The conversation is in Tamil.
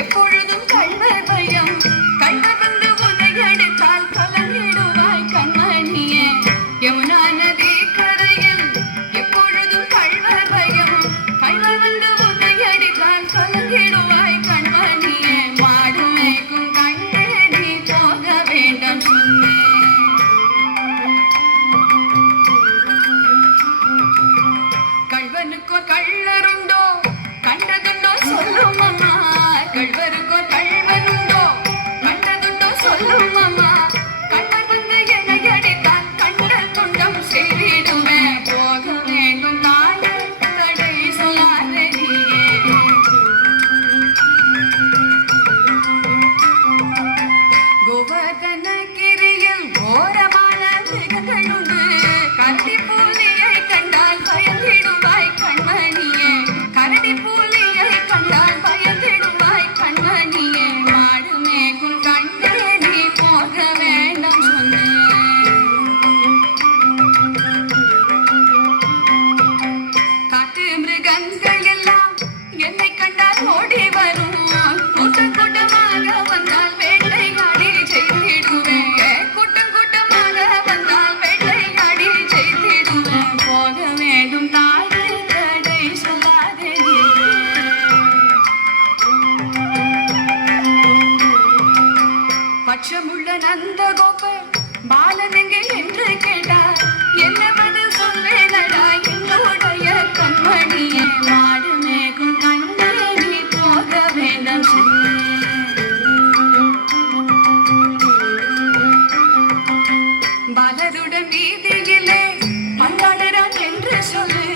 எப்பொழுதும் கள்வர் பயம் கள்வர் வந்து உன்னை அடித்தால் கலங்கிடுவாய் கண்மணியே. யமுனா நதி கரையில் எப்பொழுதும் கள்வர் பயம் கள்வர் வந்து உன்னை அடித்தால் கலங்கிடுவாய் கண்மணியே. மாடு மேய்க்கும் கண்ணே நீ போக வேண்டாம் சொன்னே. கள்வனுக்கோ கள்ளருண்டோ கண்டதுண்டோ சொல்லும் அம்மா. கள்வருக்கோ கள்வனுண்டோ கண்டதுண்டோ சொல்லும் அம்மா. கள்வர் வந்து என்னை அடித்தால் கண்டல் துண்டம் செய்திடுவேன். போக வேண்டும் தாயே தடை சொல்லாதே நீயே. கோவர்தனகிரியில் கோரமான மிருகங்களுண்டு. கரடி பூலியை கண்டால் பயந்திடுவாய் கண்மணியே. கரடி பூலியை கண்டால் பயந்திடுவாய் கண்மணியே. மாடு மேய்க்கும் கண்ணே நீ போக வேண்டாம் சொன்னேன். காட்டு மிருகங்கள் எல்லாம் என்னை கண்டால் ஓடி வரும். கூட்டம் கூட்டமாக வந்தால் வேட்டையாடி செய்திடுவேன். கூட்டம் கூட்டமாக வந்தால் வேட்டையாடி செய்திடுவேன். போக வேண்டும் தாயே தடை சொல்லாதே நீயே. பட்சமுள்ள நந்தகோபர் பாலன் எங்கே என்று கேட்டார். என்ன பதில் சொல்வேனடா என்னுடைய கண்மணியே. மாடு மேய்க்கும் கண்ணே நீ போக வேண்டாம் சொன்னேன். பாலருடன் வீதியிலே பந்தாடுறான் என்று சொல்லு.